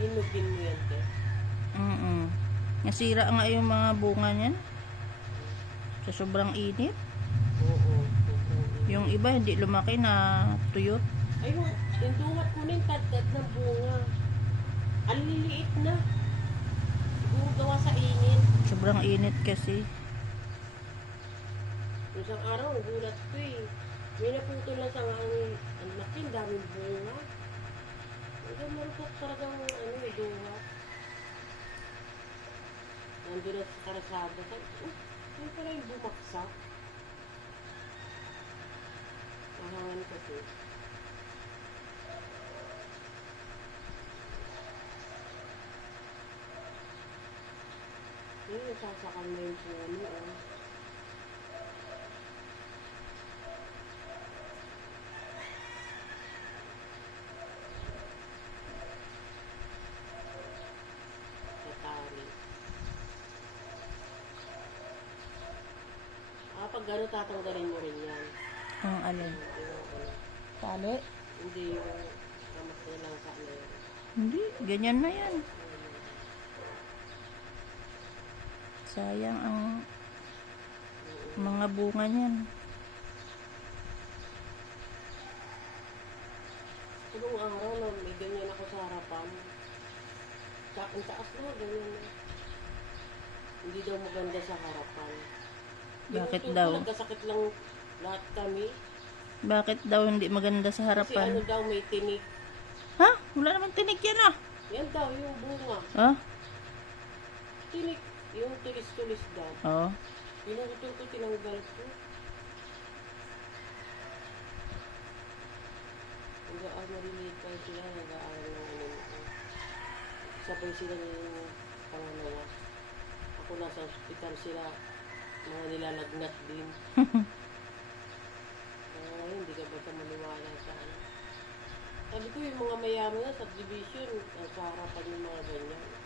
Hinugin mo yan, te. Nasira nga yung mga bunga niyan. Sa sobrang init. Oo. Yung iba hindi lumaki na tuyot. Ay, yung duwat mo na yung tad ng bunga. Ang liliit na. Siguro gawa sa init. Sobrang init kasi. Yung isang araw, nagulat ko eh. May naputol lang sa ang laki, ang daming bunga. Ang marupok talagang duwat. Nandun na sa karasada. Yung pala yung bumaksak. Mahangan kasi. Sasakal na yung puno, oh. Tatali. Pag gano'n tatanggalin mo rin yan. Ang alin? Tali? Hindi yung kamas na lang sa na yun. Hindi, ganyan na yan. Sayang ang mga bunga niyan. Tulong araw na may ganyan ako sa harapan. Ang taas na, ganyan na. Hindi daw maganda sa harapan. Bakit Yung daw? nagkasakit lang lahat kami. Bakit daw hindi maganda sa Kasi harapan? ano daw may tinik. Ha? Wala naman tinik yan ah. Yan daw yung bunga. Ha? Tinik. Yung tulis-tulis daw. Oo. Pinutol ko, tinanggal ko. Nag-aaral pa sila, nag-aaral ng sabay sila ng pangalawa. Ako nasa hospital sila, mga nilalagnat din. Hindi ka basta maniwala sa ano. Sabi ko yung mga mayaman na subdivision, sa harapan yung mga ganyan.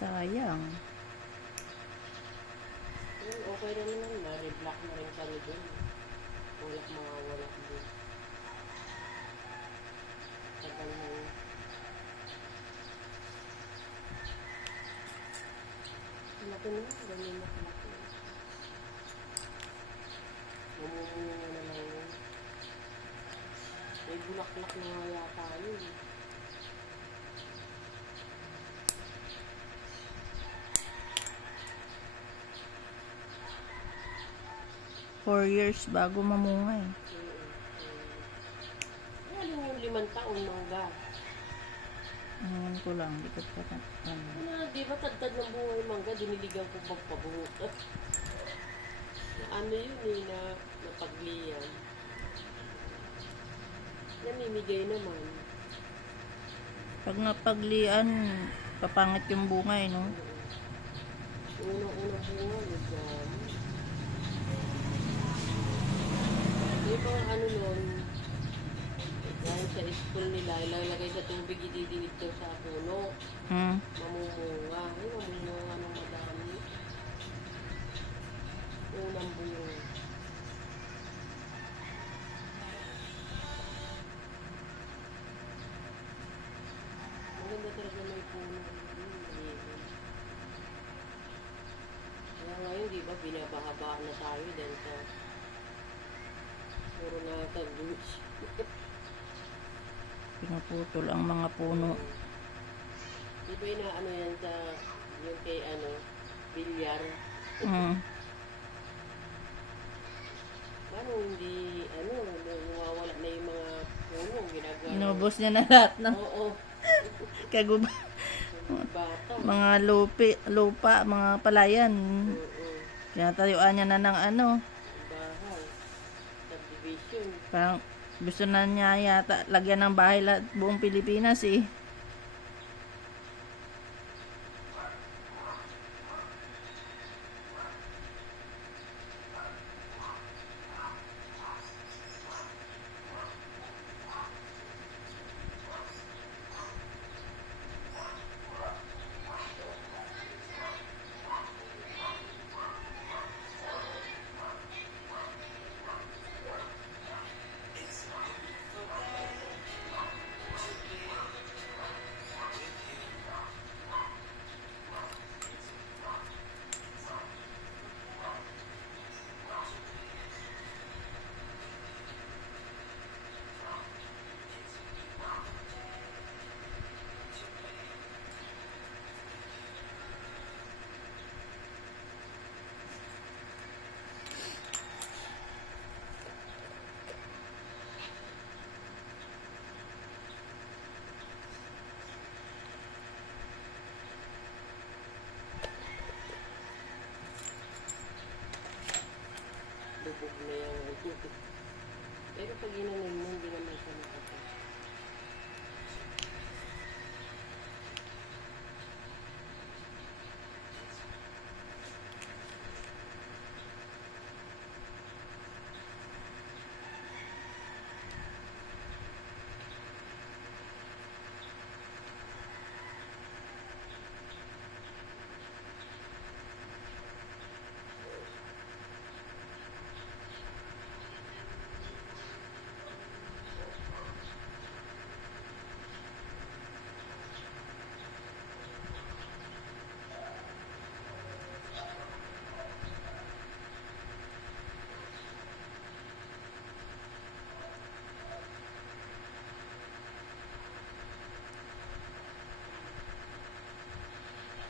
Sayang. Okay na naman, ma-reblock na rin kami dun. Wala mawawala dun. Tagal na yun. Laki naman, ganyan na kalaki. Namumuno na lang yun. May bulaklak na nga yata yun. 4 years bago mamunga eh. Ano yung 5 taon mangga? Ngayon ko lang, di ko pa Di ba tagtad ng bunga yung mangga, diniligan ko pagpabungot. Ano yun eh, na napagliyan. Namimigay naman. Pag napaglian, papangit yung bunga eh, no? Unang-unang bunga, nagyan. Yung mga ano nun, dahil sa school nila, ilalagay sa tubig, ididinit daw sa puno. Mamumunga. Ay, mamumunga ng madami. Unang bunga. Maganda talaga may puno. Kaya ngayon, di ba, binabahaba na tayo dahil sa puro na tag-douche. Pinuputol ang mga puno. Di ba yung ano yan sa, yung kay bilyar? Paano hindi, nawawala na yung mga puno, ginagawa. Inubos niya na lahat, no? Oo. Kaguba. Bata. Mga lupa, mga palayan. Tinatayuan niya na ng Bahay. Subdivision. Parang gusto na niya yata lagyan ng bahay lahat buong Pilipinas eh. na yan. Pero pag inanin mo, hindi naman siya makapag.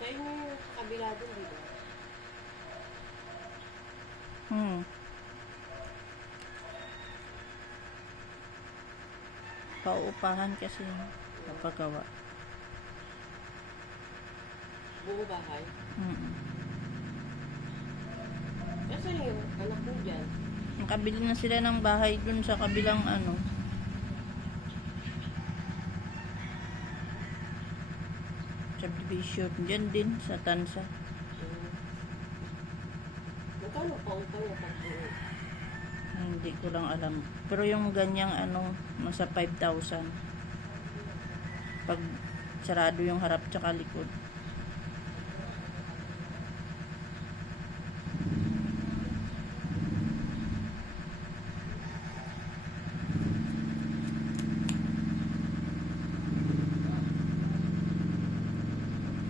Kaya nyo yung kabila dun, di ba? Pauupahan kasi napagawa. Buong bahay. Kasi yung anak mo dyan, Nakabili na sila ng bahay dun sa kabilang ano. Subdivision. Diyan din sa Tansa. magkano pa utang yung pagbuo? Hindi ko lang alam. Pero yung ganyang ano, nasa 5,000. Pag sarado yung harap tsaka likod.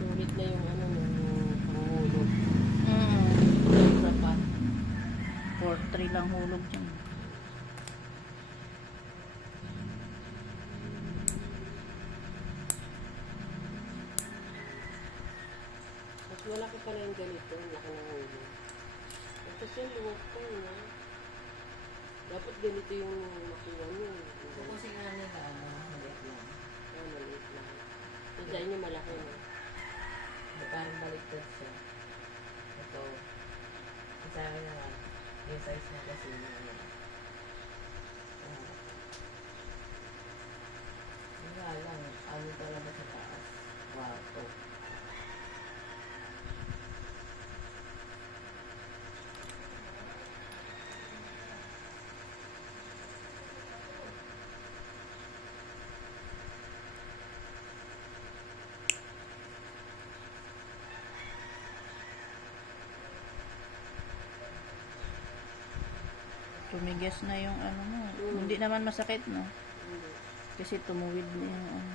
Sulit na yung ano, yung panghulog. Mm. Sobra pa. 4-3 lang hulog dyan. Mas malaki pala yung ganito, yung laki ng hulog. Kasi luwag pa yun, ha? Dapat ganito yung makuha nyo. So, kasi nga nila, maliit lang. Maliit lang. So, dahil nyo malaki na. Parang baliktad siya. Ito. Sa akin naman, yung size niya kasi yung ano. Wala lang, ano talaga sa taas. Wow, to. Tumigas na yung ano mo. Hindi naman masakit, no? Hindi. Kasi tumuwid na yung ano.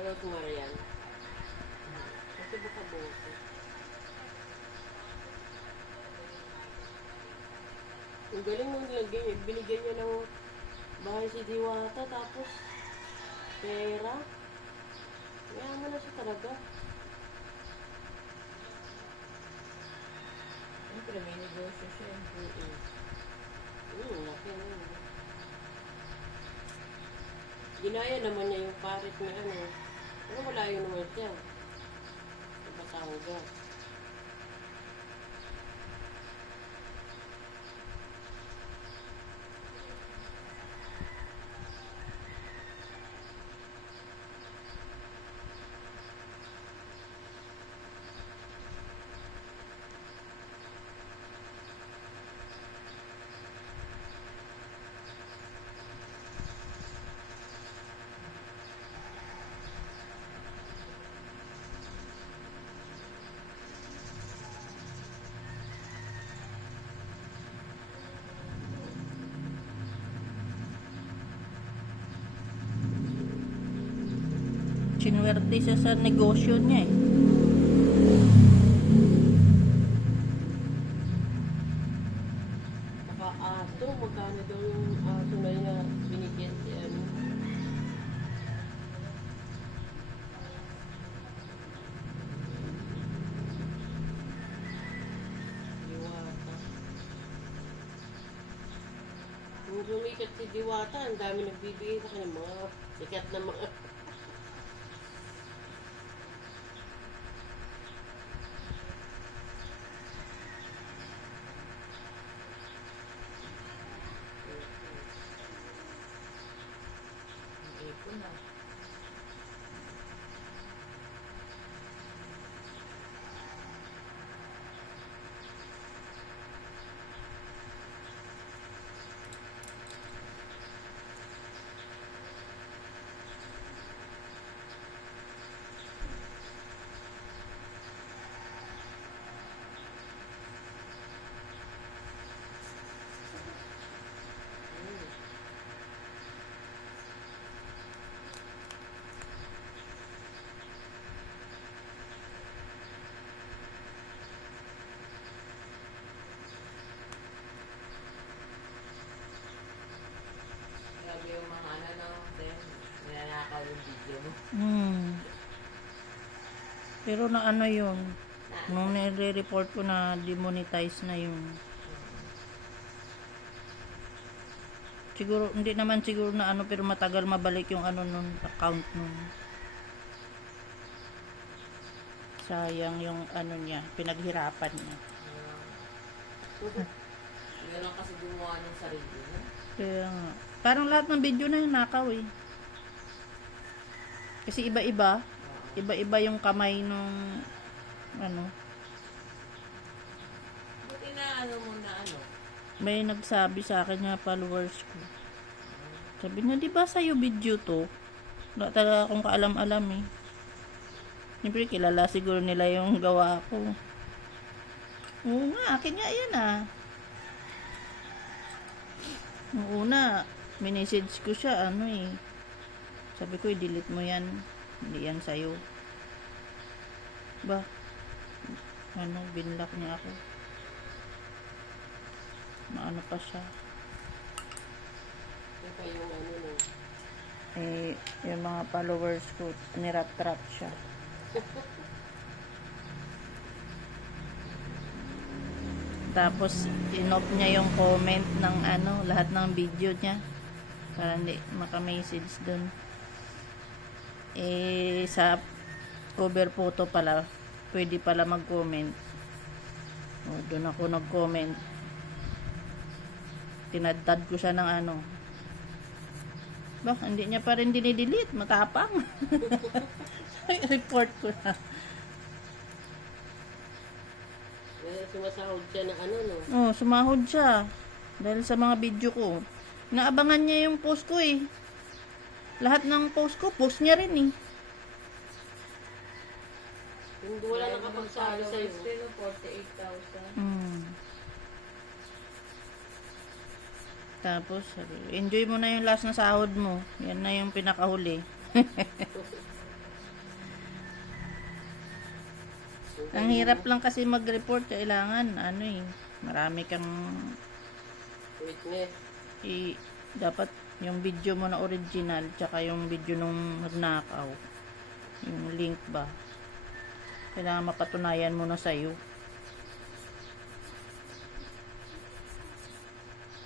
Pero Marian. Kasi baka boso. Ang galing mo nilagay niya. Binigyan niya ng bahay si Diwata. Tapos, pera. Mayaman na siya talaga. Siyempre, may negosyo siya. Laki na yun. Ginaya naman niya yung parit niya ano. Pero malayo naman siya. Sa Batangas. Chinwerte siya sa negosyo niya eh. Saka aso, magkano daw yung aso na yun na binigyan si ano? Diwata. Kung sumikat si Diwata, ang dami nagbibigay sa kanya mga sikat na mga Ang ipon na. Grabe yung mga ano, no? Then, ninanakaw yung video mo. Pero na ano yun, nung nire-report ko na demonetize na yun. Siguro, hindi naman siguro na ano, pero matagal mabalik yung ano nun, account nun. Sayang yung ano niya, pinaghirapan niya. Gano'n kasi gumawa ng sarili, no? Kaya nga, parang lahat ng video na yun nakaw eh. Kasi iba-iba, iba-iba yung kamay nung ano. Buti na ano mo na ano? May nagsabi sa akin nga followers ko. Sabi niya, di ba sa'yo video to? Wala talaga akong kaalam-alam eh. Siyempre, kilala siguro nila yung gawa ko. Oo nga, akin nga yan ah. Nung una, minessage ko siya, ano eh. Sabi ko, i-delete mo yan. Hindi yan sa'yo. Ba? Ano, binlock niya ako. Maano pa siya. Ito pa yung ano no. Eh, yung mga followers ko, nirap-trap siya. Tapos, in-off niya yung comment ng ano, lahat ng video niya. Para hindi maka-message dun. Eh, sa cover photo pala, pwede pala mag-comment. O, dun ako nag-comment. Tinadtad ko siya ng ano. Ba, hindi niya pa rin dinidelete. Matapang. Report ko na. Eh, sumasahod siya na ano no. Oh, sumahod siya. Dahil sa mga video ko. Naabangan niya yung post ko eh. Lahat ng post ko, post niya rin eh. Hindi wala nakapagsabi sa'yo. Pero 48,000. Tapos, sabi, enjoy mo na yung last na sahod mo. Yan na yung pinakahuli. Ang hirap lang kasi mag-report. Kailangan, ano eh, marami kang, Witness. dapat yung video mo na original, tsaka yung video nung nagnakaw. Yung link ba. Kailangan mapatunayan mo na sa'yo.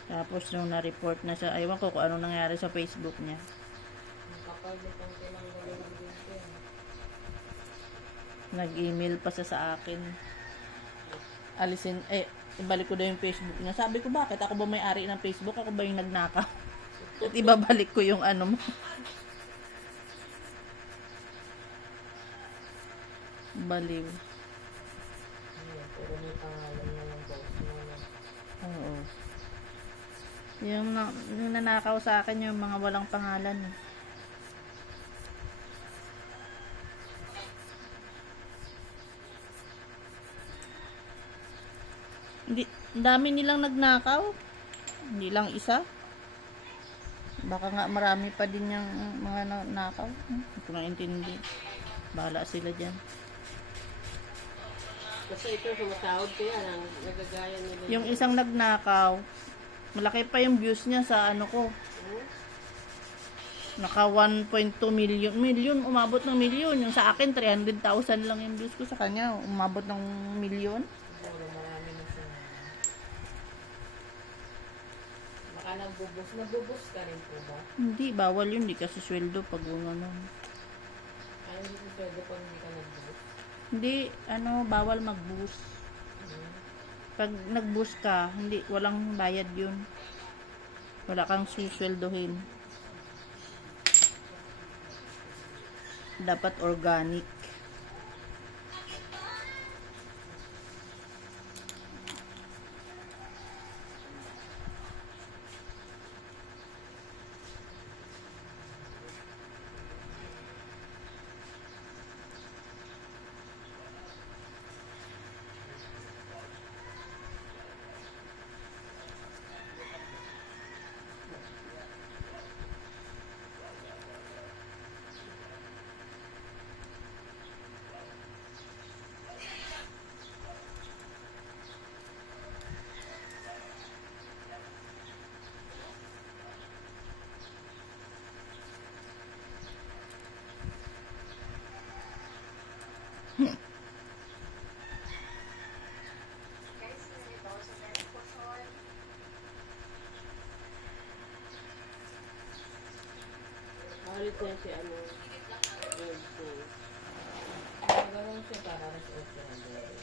Tapos nung na-report na siya, aywan ko kung anong nangyari sa Facebook niya. Ang kapal nitong tinanggalin ng video. Nag-email pa siya sa akin. Alisin, ibalik ko daw yung Facebook niya. Sabi ko, bakit? Ako ba may-ari ng Facebook? Ako ba yung nagnakaw? At ibabalik ko yung ano mo. Baliw. Ayan, pero may pangalan na ng boss mo. No? Oo. Yung nanakaw sa akin yung mga walang pangalan. Eh. Hindi, ang dami nilang nagnakaw. Hindi lang isa. Baka nga marami pa din yung mga nakaw. Hindi ko naintindi. Bahala sila dyan. Kasi ito, sumasahod kaya nang nagagaya nila. Yung isang nagnakaw, malaki pa yung views niya sa ano ko. Hmm? Naka 1.2 million. Umabot ng million. Yung sa akin, 300,000 lang yung views ko sa kanya. Umabot ng million. Siguro marami na siya. Baka nagbubus. Nagbubus ka rin po ba? Hindi, bawal yun. Hindi kasi sweldo pag ano. Ano hindi ko pwede pag hindi ka nagbubus? Hindi, bawal mag-boost. Pag nag-boost ka, hindi, walang bayad yun. Wala kang susweldohin. Dapat organic. Halit na si ano. Gagawin siya para result siya ng dere.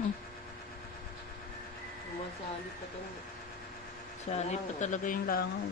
Hmm. Sumasali pa itong Sali pa talaga yung langaw.